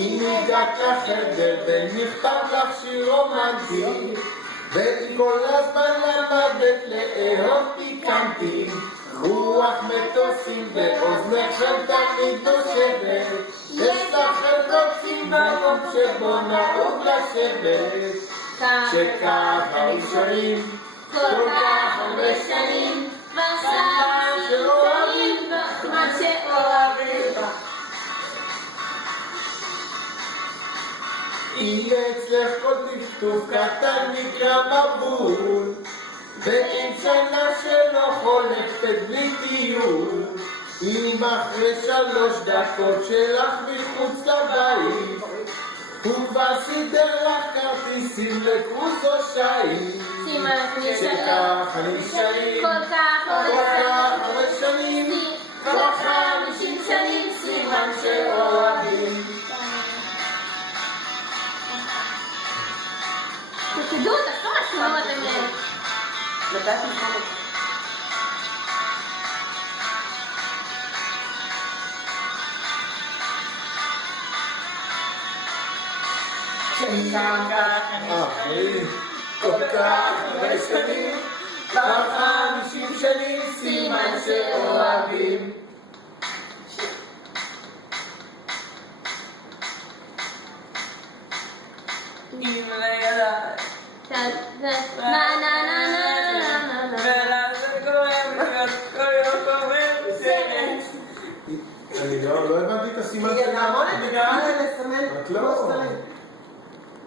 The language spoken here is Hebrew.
אם הגעת לחדר ונכתב לך שיר רומנטי ואם כל הזמן למדת לאהוב פיקנטי רוח מטוסים באוזנך שם תמיד נושבת יש לך חלקוצים במקום שבו נהוג לשבת שככה ראשונים כל כך הרבה שנים סימן שאוהבים סימן שאוהבים אם אצלך כל טפטוף קטן נקרא מבול ואין שנה שלא חולפת בלי טיול אם אחרי 3 דקות שלך מחוץ לבית הוא כבר סידר לך כרטיסים לקרוז או שייט סימן שככה נשארים כל כך הרבה שנים כבר 50 שנים סימן שאוהבים תדעו, תחתום משהו אתם נתתי חלק. כל כך הרבה שנים כבר 50 שנים סימן שאוהבים אם לילה נה נה נה נה נה נה ולמה זה קורה כל יום קורה סרט אני לא הבנתי את הסימן נעמוד את זה, לסמן את לא